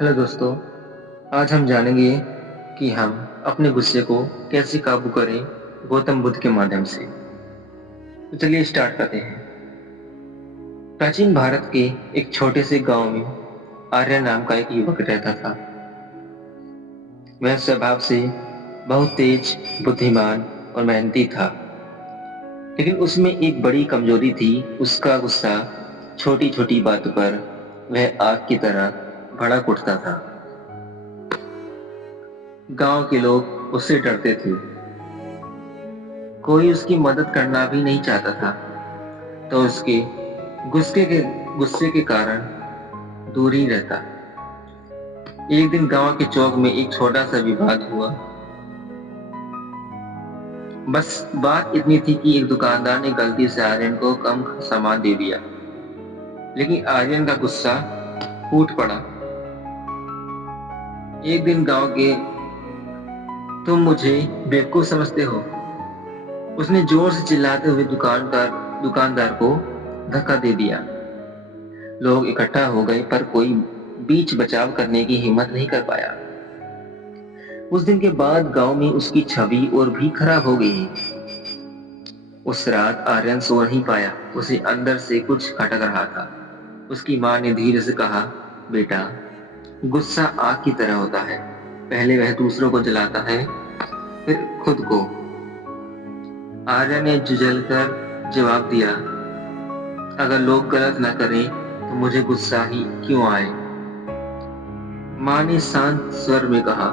Hello दोस्तों। आज हम जानेंगे कि हम अपने गुस्से को कैसे काबू करें गौतम बुद्ध के माध्यम से। तो चलिए स्टार्ट करते हैं। प्राचीन भारत के एक छोटे से गांव में आर्य नाम का एक युवक रहता था। वह स्वभाव से बहुत तेज, बुद्धिमान और मेहनती था, लेकिन उसमें एक बड़ी कमजोरी थी। उसका गुस्सा छोटी छोटी बातों पर वह आग की तरह भड़क उठता था। गांव के लोग उससे डरते थे, कोई उसकी मदद करना भी नहीं चाहता था, तो उसके गुस्से के कारण दूर ही रहता। एक दिन गांव के चौक में एक छोटा सा विवाद हुआ। बस बात इतनी थी कि एक दुकानदार ने गलती से आर्यन को कम सामान दे दिया, लेकिन आर्यन का गुस्सा फूट पड़ा। एक दिन गांव के, तुम मुझे बेवकूफ समझते हो, उसने जोर से चिल्लाते हुए दुकानदार को धक्का दे दिया। लोग इकट्ठा हो गए, पर कोई बीच बचाव करने की हिम्मत नहीं कर पाया। उस दिन के बाद गांव में उसकी छवि और भी खराब हो गई। उस रात आर्यन सो नहीं पाया, उसे अंदर से कुछ खटक रहा था। उसकी माँ ने धीरे से कहा, बेटा, गुस्सा आग की तरह होता है, पहले वह दूसरों को जलाता है, फिर खुद को। आर्य ने झुंझलकर जवाब दिया, अगर लोग गलत न करें तो मुझे गुस्सा ही क्यों आए। माँ ने शांत स्वर में कहा,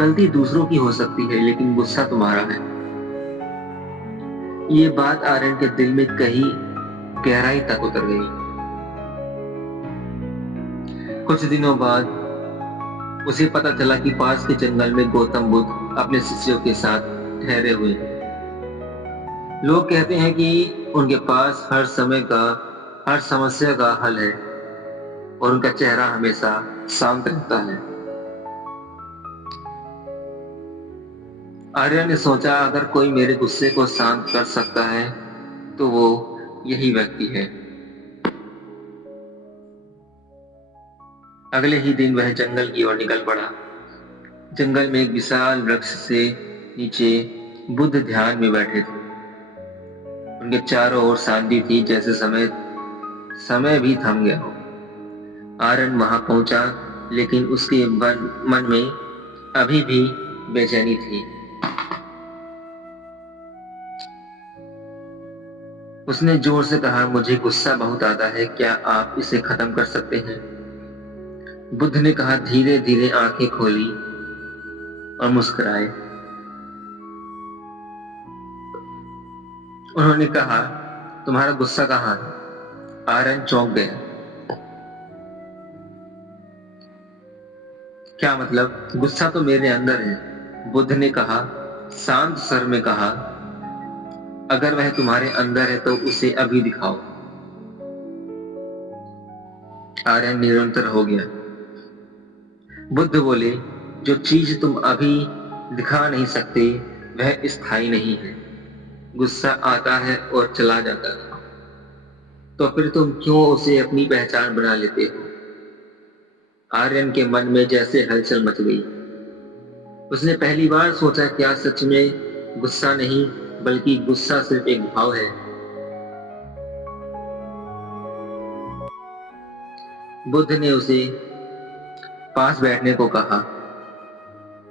गलती दूसरों की हो सकती है, लेकिन गुस्सा तुम्हारा है। ये बात आर्यन के दिल में कहीं गहराई तक उतर गई। कुछ दिनों बाद उसे पता चला कि पास के जंगल में गौतम बुद्ध अपने शिष्यों के साथ ठहरे हुए। लोग कहते हैं कि उनके पास हर समस्या का हल है और उनका चेहरा हमेशा शांत रहता है। आर्य ने सोचा, अगर कोई मेरे गुस्से को शांत कर सकता है तो वो यही व्यक्ति है। अगले ही दिन वह जंगल की ओर निकल पड़ा। जंगल में एक विशाल वृक्ष से नीचे बुद्ध ध्यान में बैठे थे। उनके चारों ओर शांति थी, जैसे समय भी थम गया हो। आर्यन वहां पहुंचा, लेकिन उसके मन में अभी भी बेचैनी थी। उसने जोर से कहा, मुझे गुस्सा बहुत आता है, क्या आप इसे खत्म कर सकते हैं। बुद्ध ने कहा, धीरे धीरे आंखें खोली और मुस्कुराए। उन्होंने कहा, तुम्हारा गुस्सा कहाँ है। आर्यन चौंक गया। क्या मतलब? गुस्सा तो मेरे अंदर है, बुद्ध ने कहा, शांत स्वर में कहा, अगर वह तुम्हारे अंदर है तो उसे अभी दिखाओ। आर्यन निरंतर हो गया। बुद्ध बोले, जो चीज तुम अभी दिखा नहीं सकते वह स्थायी नहीं है। गुस्सा आता है और चला जाता है, तो फिर तुम क्यों उसे अपनी पहचान बना लेते हो। आर्यन के मन में जैसे हलचल मच गई। उसने पहली बार सोचा, क्या सच में गुस्सा नहीं बल्कि गुस्सा सिर्फ एक भाव है। बुद्ध ने उसे पास बैठने को कहा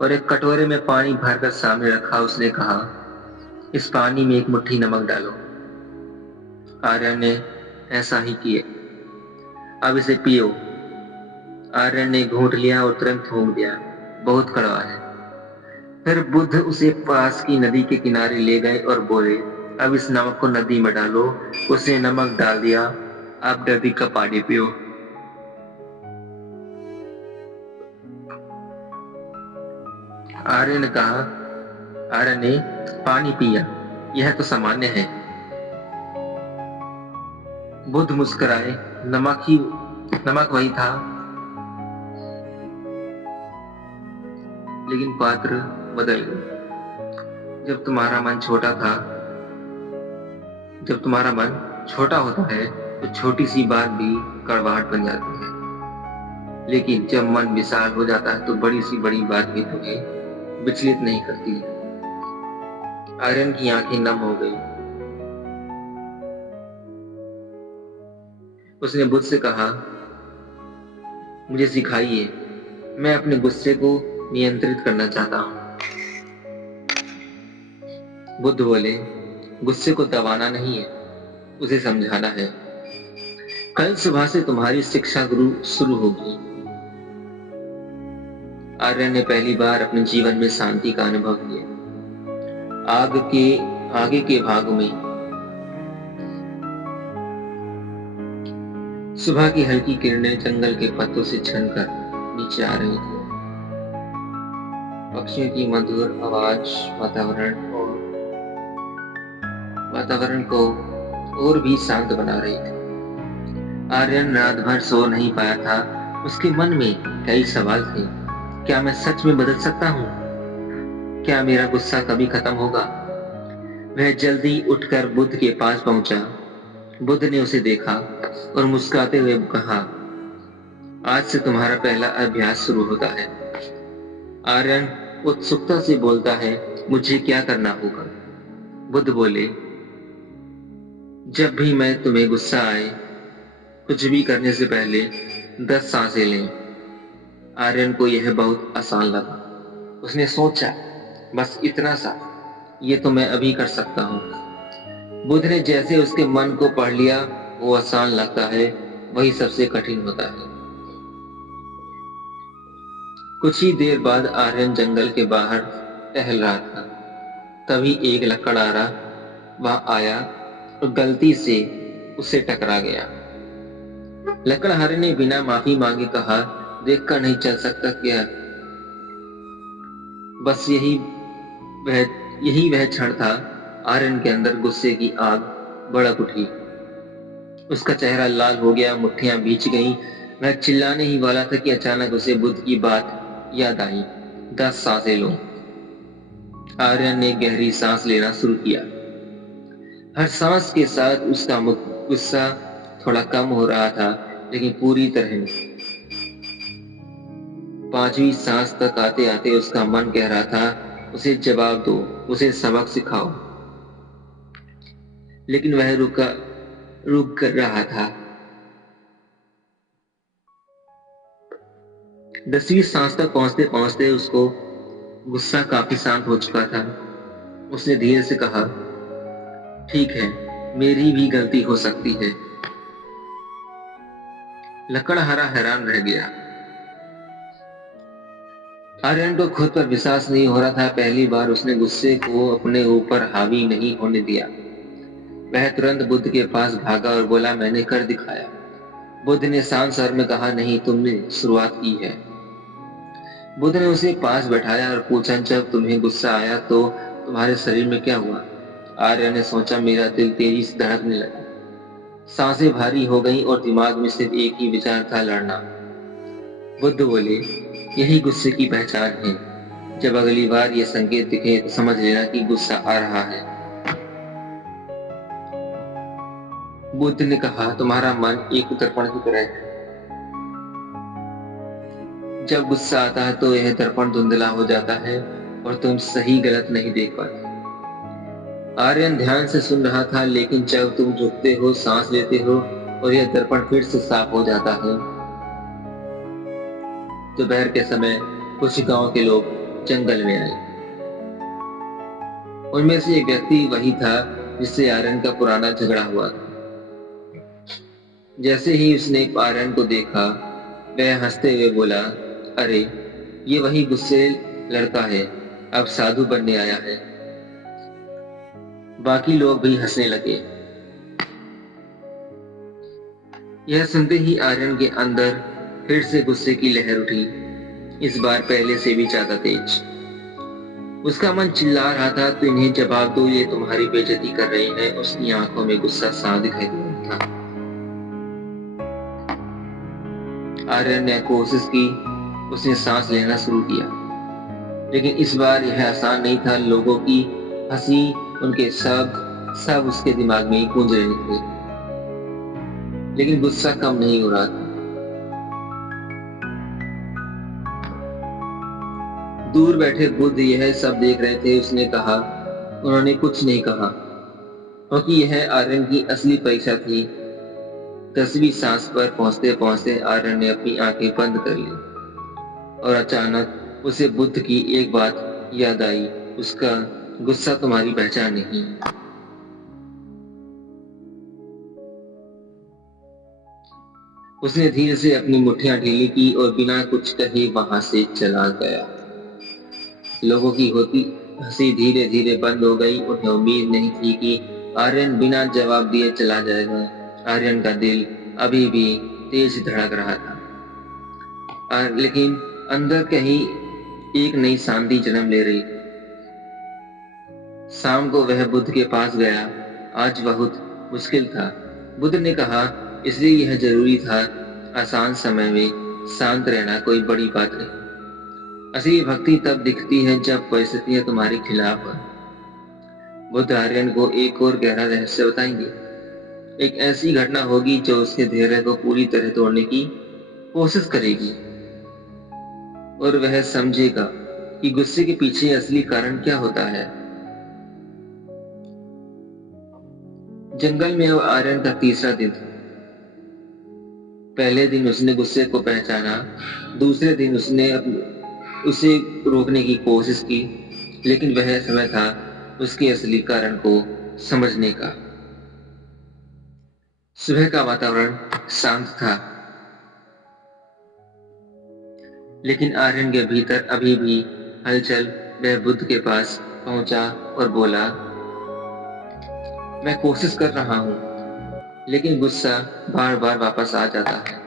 और एक कटोरे में पानी भरकर सामने रखा। उसने कहा, इस पानी में एक मुट्ठी नमक डालो। आर्यन ने ऐसा ही किया। अब इसे पियो। आर्यन ने घूंट लिया और तुरंत थूक दिया, बहुत कड़वा है। फिर बुद्ध उसे पास की नदी के किनारे ले गए और बोले, अब इस नमक को नदी में डालो। उसने नमक डाल दिया, अब नदी का पानी पियो। आर्यन ने पानी पिया, यह तो सामान्य है। बुद्ध मुस्कुराए, नमक वही था, लेकिन पात्र बदल गया। जब तुम्हारा मन छोटा होता है तो छोटी सी बात भी कड़वाहट बन जाती है, लेकिन जब मन विशाल हो जाता है तो बड़ी सी बड़ी बात भी तुम्हें विचलित नहीं करती। आर्यन की आंखें नम हो गई। उसने बुद्ध से कहा, मुझे सिखाइए, मैं अपने गुस्से को नियंत्रित करना चाहता हूं। बुद्ध बोले, गुस्से को दबाना नहीं है, उसे समझाना है। कल सुबह से तुम्हारी शिक्षा गुरु शुरू होगी। आर्यन ने पहली बार अपने जीवन में शांति का अनुभव किया। आगे के भाग में सुबह की हल्की किरणें जंगल के पत्तों से छनकर नीचे आ रही थी। पक्षियों की मधुर आवाज वातावरण को और भी शांत बना रही थी। आर्यन रात भर सो नहीं पाया था। उसके मन में कई सवाल थे। क्या मैं सच में बदल सकता हूँ? क्या मेरा गुस्सा कभी खत्म होगा? वह जल्दी उठकर बुद्ध के पास पहुंचा। बुद्ध ने उसे देखा और मुस्कुराते हुए कहा, आज से तुम्हारा पहला अभ्यास शुरू होता है। आर्यन उत्सुकता से बोलता है, मुझे क्या करना होगा? बुद्ध बोले, जब भी मैं तुम्हें गुस्सा आए, कुछ भी करने से पहले 10 सांसें लें। आर्यन को यह बहुत आसान लगा। उसने सोचा, बस इतना सा, ये तो मैं अभी कर सकता हूँ। बुद्ध ने जैसे उसके मन को पढ़ लिया। वो आसान लगता है, वही सबसे कठिन होता है। कुछ ही देर बाद आर्यन जंगल के बाहर टहल रहा था। तभी एक लकड़हारा वहां आया और गलती से उससे टकरा गया। लकड़हारे ने बिना माफी मांगे कहा, देखकर नहीं चल सकता क्या? बस यही वह क्षण था। आर्यन के अंदर गुस्से की आग भड़क उठी। उसका चेहरा लाल हो गया, मुट्ठियां भींच गईं। वह चिल्लाने ही वाला था कि अचानक उसे बुद्ध की बात याद आई, 10 सांसें लो। आर्यन ने गहरी सांस लेना शुरू किया। हर सांस के साथ उसका गुस्सा थोड़ा कम हो रहा था, लेकिन पूरी तरह नहीं। 5वीं सांस तक आते आते उसका मन कह रहा था, उसे जवाब दो, उसे सबक सिखाओ। लेकिन वह रुक रहा था। 10वीं सांस तक पहुंचते पहुंचते उसको गुस्सा काफी शांत हो चुका था। उसने धीरे से कहा, ठीक है, मेरी भी गलती हो सकती है। लकड़हारा हैरान रह गया। आर्यन को खुद पर विश्वास नहीं हो रहा था। पहली बार उसने गुस्से को अपने ऊपर हावी नहीं होने दिया। वह तुरंत बुद्ध के पास भागा और बोला, मैंने कर दिखाया। बुद्ध ने शांत स्वर में कहा, नहीं, तुमने शुरुआत की है। बुद्ध ने उसे पास बैठाया और पूछा, जब तुम्हें गुस्सा आया तो तुम्हारे शरीर में क्या हुआ? आर्यन ने सोचा, मेरा दिल तेजी से धड़कने लगा, सांसें भारी हो गईं और दिमाग में सिर्फ एक ही विचार था, लड़ना। बुद्ध बोले, यही गुस्से की पहचान है। जब अगली बार ये संकेत दिखे तो समझ लेना कि गुस्सा आ रहा है। बुद्ध ने कहा, तुम्हारा मन एक दर्पण की तरह है। जब गुस्सा आता है तो यह दर्पण धुंधला हो जाता है और तुम सही गलत नहीं देख पाते। आर्यन ध्यान से सुन रहा था, लेकिन जब तुम झुकते हो, सांस लेते हो और यह दर्पण फिर से साफ हो जाता है। दोपहर के समय कुछ गांव के लोग जंगल में आए। उनमें से एक व्यक्ति वही था जिससे आर्यन का पुराना झगड़ा हुआ था। जैसे ही उसने आर्यन को देखा, वह हंसते हुए बोला, अरे, ये वही गुस्से लड़का है, अब साधु बनने आया है। बाकी लोग भी हंसने लगे। यह सुनते ही आर्यन के अंदर फिर से गुस्से की लहर उठी, इस बार पहले से भी ज्यादा तेज। उसका मन चिल्ला रहा था, तो इन्हें जवाब दो, ये तुम्हारी बेइज्जती कर रहे हैं। उसकी आंखों में गुस्सा साफ दिखाई दे रहा था। आर्यन ने कोशिश की, उसने सांस लेना शुरू किया, लेकिन इस बार यह आसान नहीं था। लोगों की हंसी, उनके शब्द सब उसके दिमाग में ही गूंज रहे थे, लेकिन गुस्सा कम नहीं हो रहा था। दूर बैठे बुद्ध यह सब देख रहे थे। उन्होंने कुछ नहीं कहा, क्योंकि यह आर्यन की असली परीक्षा थी। 10वीं सांस पर पहुंचते पहुंचते आर्यन ने अपनी आंखें बंद कर ली और अचानक उसे बुद्ध की एक बात याद आई, उसका गुस्सा तुम्हारी पहचान नहीं। उसने धीरे से अपनी मुट्ठियां ढीली की और बिना कुछ कहे वहां से चला गया। लोगों की होती हंसी धीरे धीरे बंद हो गई। उन्हें उम्मीद नहीं थी कि आर्यन बिना जवाब दिए चला जाएगा। आर्यन का दिल अभी भी तेज धड़क रहा था, लेकिन अंदर कहीं एक नई शांति जन्म ले रही। शाम को वह बुद्ध के पास गया। आज बहुत मुश्किल था, बुद्ध ने कहा, इसलिए यह जरूरी था। आसान समय में शांत रहना कोई बड़ी बात नहीं। असली भक्ति तब दिखती है जब परिस्थितियां तुम्हारे खिलाफ है। बुद्ध आर्यन को एक और गहरा रहस्य बताएंगे। एक ऐसी घटना होगी जो उसके धैर्य को पूरी तरह तोड़ने की कोशिश करेगी और वह समझेगा कि गुस्से के पीछे असली कारण क्या होता है। जंगल में आर्यन का तीसरा दिन था। पहले दिन उसने गुस्से को पहचाना, दूसरे दिन उसने उसे रोकने की कोशिश की, लेकिन वह समय था उसके असली कारण को समझने का। सुबह का वातावरण शांत था, लेकिन आर्यन के भीतर अभी भी हलचल। वह बुद्ध के पास पहुंचा और बोला, मैं कोशिश कर रहा हूं, लेकिन गुस्सा बार बार वापस आ जाता है।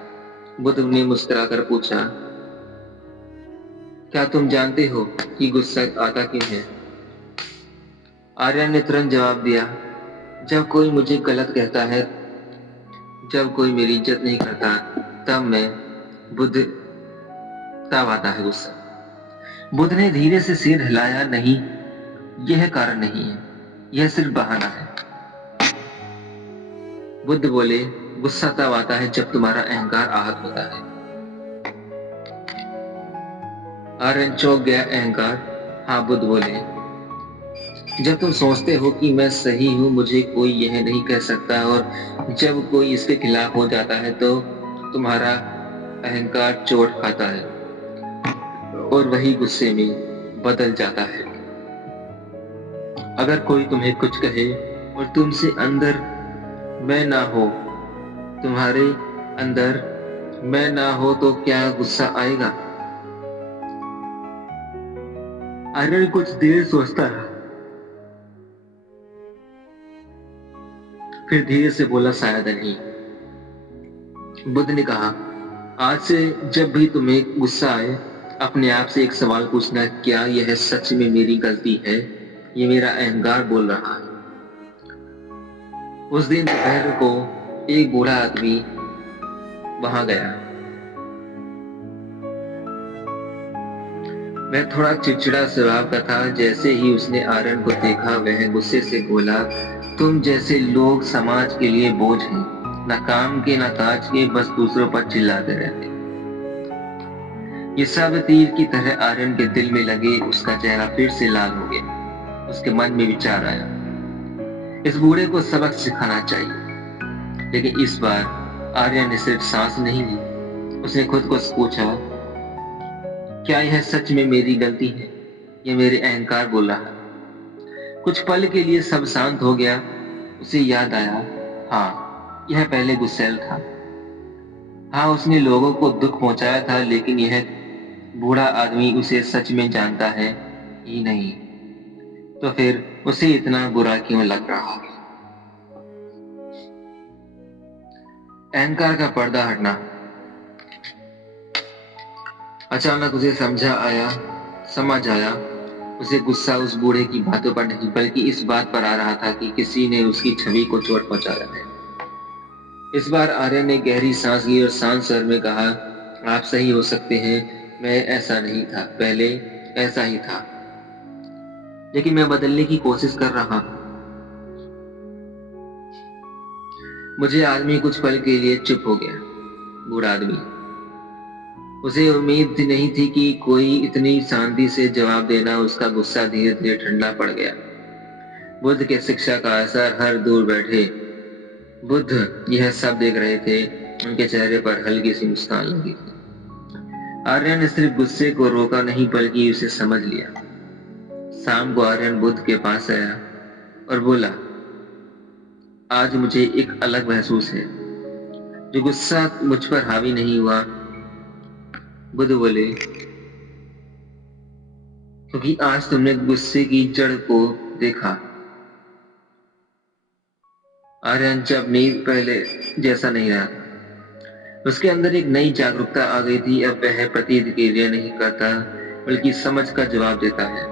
बुद्ध ने मुस्कुराकर पूछा, क्या तुम जानते हो कि गुस्सा आता क्यों है? आर्यन ने तुरंत जवाब दिया, जब कोई मुझे गलत कहता है, जब कोई मेरी इज्जत नहीं करता, तब आता है गुस्सा। बुद्ध ने धीरे से सिर हिलाया, नहीं, यह कारण नहीं है, यह सिर्फ बहाना है। बुद्ध बोले, गुस्सा तब आता है जब तुम्हारा अहंकार आहत होता है। आर्यन चौंक गया। अहंकार? हाँ, बुद्ध बोले, जब तुम सोचते हो कि मैं सही हूं, मुझे कोई यह नहीं कह सकता, और जब कोई इसके खिलाफ हो जाता है तो तुम्हारा अहंकार चोट खाता है और वही गुस्से में बदल जाता है। अगर कोई तुम्हें कुछ कहे और तुमसे अंदर मैं ना हो, तुम्हारे अंदर मैं ना हो, तो क्या गुस्सा आएगा? आर्यन कुछ देर सोचता रहा, फिर धीरे से बोला, शायद नहीं। बुद्ध ने कहा, आज से जब भी तुम्हें गुस्सा आए, अपने आप से एक सवाल पूछना, क्या यह सच में मेरी गलती है, ये मेरा अहंकार बोल रहा है? उस दिन दोपहर को एक बूढ़ा आदमी वहां गया। वह थोड़ा चिड़चिड़ा स्वभाव का था। जैसे ही उसने आर्यन को देखा, वह गुस्से से बोला, तुम जैसे लोग समाज के लिए बोझ हैं, न काम के न काज के, बस दूसरों पर चिल्लाते रहते। ये सब तीर की तरह आर्यन के दिल में लगे। उसका चेहरा फिर से लाल हो गया। उसके मन में विचार आया, इस बूढ़े को सबक सिखाना चाहिए। लेकिन इस बार आर्यन ने सिर्फ सांस नहीं ली। उसने खुद को पूछा, क्या यह सच में मेरी गलती है, यह मेरे अहंकार बोल रहा है? कुछ पल के लिए सब शांत हो गया। उसे याद आया, हाँ, यह पहले गुस्सैल था। हाँ, उसने लोगों को दुख पहुंचाया था, लेकिन यह बूढ़ा आदमी उसे सच में जानता है ही नहीं, तो फिर उसे इतना बुरा क्यों लग रहा है? अहंकार का पर्दा हटना। अचानक उसे समझ आया, उसे गुस्सा उस बूढ़े की बातों पर नहीं, बल्कि इस बात पर आ रहा था कि किसी ने उसकी छवि को चोट पहुंचाया है। इस बार आर्यन ने गहरी सांस ली और शांत स्वर में कहा, आप सही हो सकते हैं, मैं ऐसा नहीं था, पहले ऐसा ही था, लेकिन मैं बदलने की कोशिश कर रहा हूं। मुझे आदमी कुछ पल के लिए चुप हो गया। बूढ़ा आदमी, उसे उम्मीद नहीं थी कि कोई इतनी शांति से जवाब देना। उसका गुस्सा धीरे धीरे ठंडा पड़ गया। बुद्ध के शिक्षा का असर हर दूर बैठे बुद्ध यह सब देख रहे थे। उनके चेहरे पर हल्की सी मुस्कान लगी थी। आर्यन ने सिर्फ गुस्से को रोका नहीं बल्कि उसे समझ लिया। शाम को आर्यन बुद्ध के पास आया और बोला, आज मुझे एक अलग महसूस है। जो गुस्सा मुझ पर हावी नहीं हुआ। बुद्ध बोले, क्योंकि आज तुमने गुस्से की जड़ को देखा। आर्यन जब नींद पहले जैसा नहीं रहा। उसके अंदर एक नई जागरूकता आ गई थी। अब वह प्रतिक्रिया नहीं करता बल्कि समझ का जवाब देता है।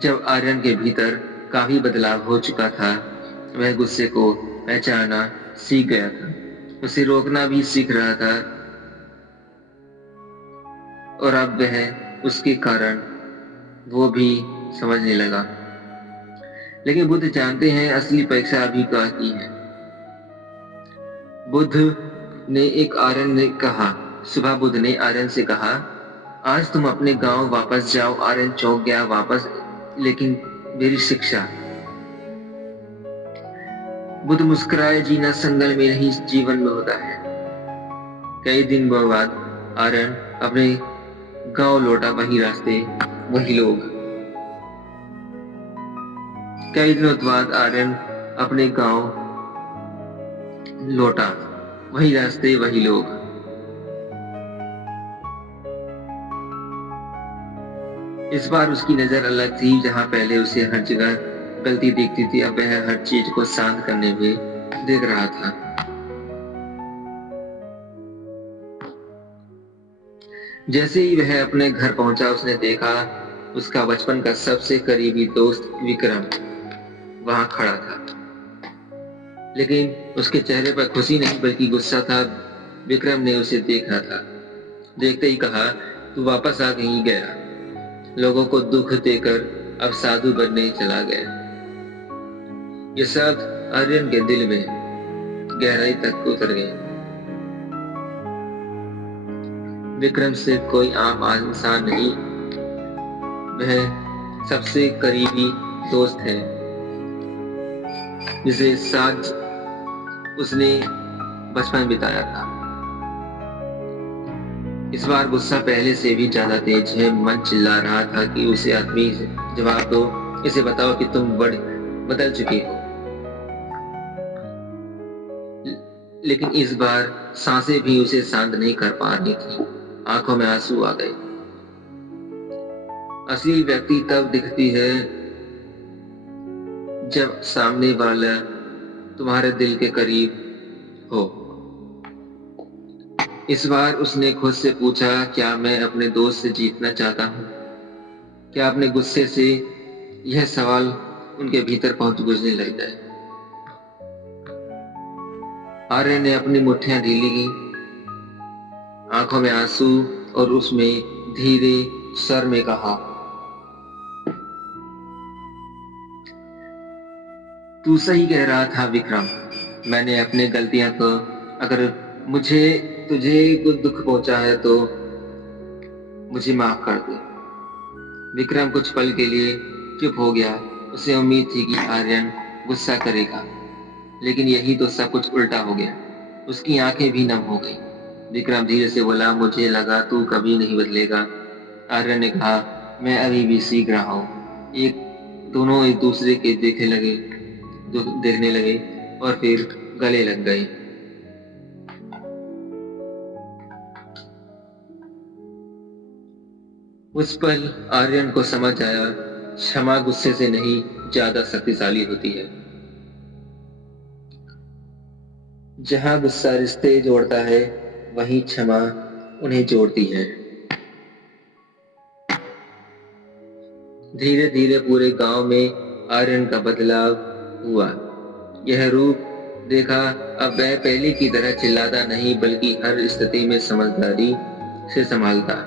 जब आर्यन के भीतर काफी बदलाव हो चुका था, वह गुस्से को पहचानना सीख गया था। उसे रोकना भी सीख रहा था और अब वह उसके कारण वो भी समझने लगा। लेकिन बुद्ध जानते हैं असली परीक्षा अभी बाकी है। सुबह बुद्ध ने आर्यन से कहा, आज तुम अपने गांव वापस जाओ। आर्यन चौंक गया। वापस? लेकिन मेरी शिक्षा? बुद्ध मुस्कुराए, जीना संगल में नहीं जीवन में होता है। कई दिन बाद आर्यन अपने गांव लौटा। वही रास्ते, वही लोग। कई दिनों बाद आर्यन अपने गांव लौटा। वही रास्ते, वही लोग। इस बार उसकी नजर अलग थी। जहां पहले उसे हर जगह गलती दिखती थी, अब वह हर चीज को शांत करने में देख रहा था। जैसे ही वह अपने घर पहुंचा, उसने देखा उसका बचपन का सबसे करीबी दोस्त विक्रम वहां खड़ा था। लेकिन उसके चेहरे पर खुशी नहीं बल्कि गुस्सा था। विक्रम ने उसे देखा था। देखते ही कहा, तू वापस आ कहीं गया। लोगों को दुख देकर अब साधु बनने चला गया। ये शब्द आर्यन के दिल में गहराई तक उतर गए। विक्रम सिर्फ कोई आम इंसान नहीं, वह सबसे करीबी दोस्त है जिसे साथ उसने बचपन बिताया था। इस बार गुस्सा पहले से भी ज्यादा तेज है। मन चिल्ला रहा था कि उसे आदमी जवाब दो, इसे बताओ कि तुम बदल चुके हो। लेकिन इस बार सांसें भी उसे शांत नहीं कर पा रही थी। आंखों में आंसू आ गए। असली व्यक्ति तब दिखती है जब सामने वाला तुम्हारे दिल के करीब हो। इस बार उसने खुद से पूछा, क्या मैं अपने दोस्त से जीतना चाहता हूँ? क्या अपने गुस्से से? यह सवाल उनके भीतर पहुंच गुजरने लग गए। आर्यन ने अपनी मुट्ठियां ढीली की, आंखों में आंसू, और उसमें धीरे स्वर में कहा, तू सही कह रहा था विक्रम। मैंने अपने गलतियां को, अगर मुझे तुझे कुछ दुख पहुंचा है तो मुझे माफ कर दे। विक्रम कुछ पल के लिए चुप हो गया। उसे उम्मीद थी कि आर्यन गुस्सा करेगा, लेकिन यही तो सब कुछ उल्टा हो गया। उसकी आंखें भी नम हो गई। विक्रम धीरे से बोला, मुझे लगा तू कभी नहीं बदलेगा। आर्यन ने कहा, मैं अभी भी सीख रहा हूँ। दोनों एक दूसरे के देखने लगे और फिर गले लग गए। उस पल आर्यन को समझ आया, क्षमा गुस्से से नहीं ज्यादा शक्तिशाली होती है। जहां गुस्सा रिश्ते जोड़ता है, वहीं क्षमा उन्हें जोड़ती है। धीरे धीरे पूरे गांव में आर्यन का बदलाव हुआ। यह रूप देखा, अब वह पहले की तरह चिल्लाता नहीं बल्कि हर स्थिति में समझदारी से संभालता।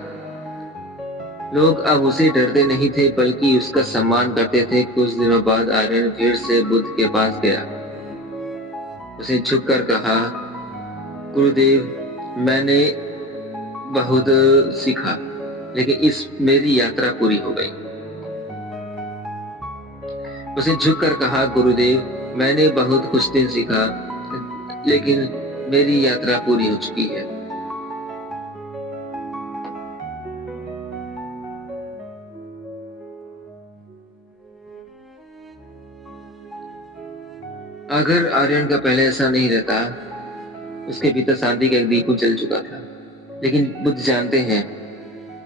लोग अब उसे डरते नहीं थे बल्कि उसका सम्मान करते थे। कुछ दिनों बाद आर्यन फिर से बुद्ध के पास गया। उसने झुककर कहा, गुरुदेव, मैंने बहुत सीखा, लेकिन इस मेरी यात्रा पूरी हो गई। उसने झुककर कहा, गुरुदेव, मैंने बहुत कुछ दिन सीखा, लेकिन मेरी यात्रा पूरी हो चुकी है। अगर आर्यन का पहले ऐसा नहीं रहता, उसके भीतर शांति का एक दीप जल चुका था। लेकिन बुद्ध जानते हैं,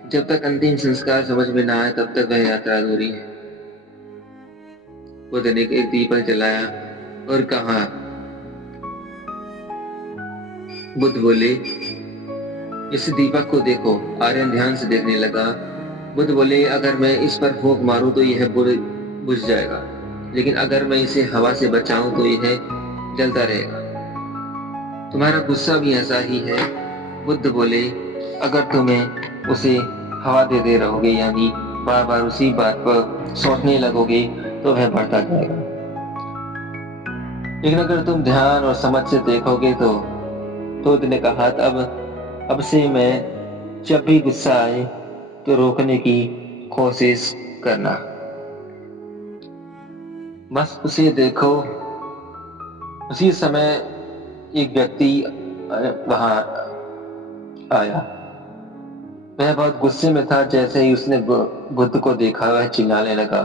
जब तक अंतिम संस्कार समझ में ना आए तब तक वह यात्रा अधूरी है। बुद्ध ने एक दीपक जलाया और कहा, बुद्ध बोले, इस दीपक को देखो। आर्यन ध्यान से देखने लगा। बुद्ध बोले, अगर मैं इस पर फूंक मारूं तो यह बुझ जाएगा, लेकिन अगर मैं इसे हवा से बचाऊं तो यह जलता रहेगा। तुम्हारा गुस्सा भी ऐसा ही है। बुद्ध बोले, अगर तुम्हें उसे हवा देते रहोगे, यानी बार बार उसी बात पर सोचने लगोगे, तो वह बढ़ता जाएगा। लेकिन अगर तुम ध्यान और समझ से देखोगे तो बुद्ध ने कहा, अब से मैं जब भी गुस्सा आए तो रोकने की कोशिश करना, बस उसे देखो। उसी समय एक व्यक्ति वहां आया। वह बहुत गुस्से में था। जैसे ही उसने बुद्ध को देखा, वह चिल्लाने लगा,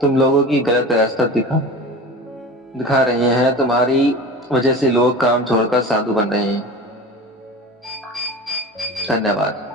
तुम लोगों की गलत रास्ता दिखा रहे हैं। तुम्हारी वजह से लोग काम छोड़कर साधु बन रहे हैं। धन्यवाद।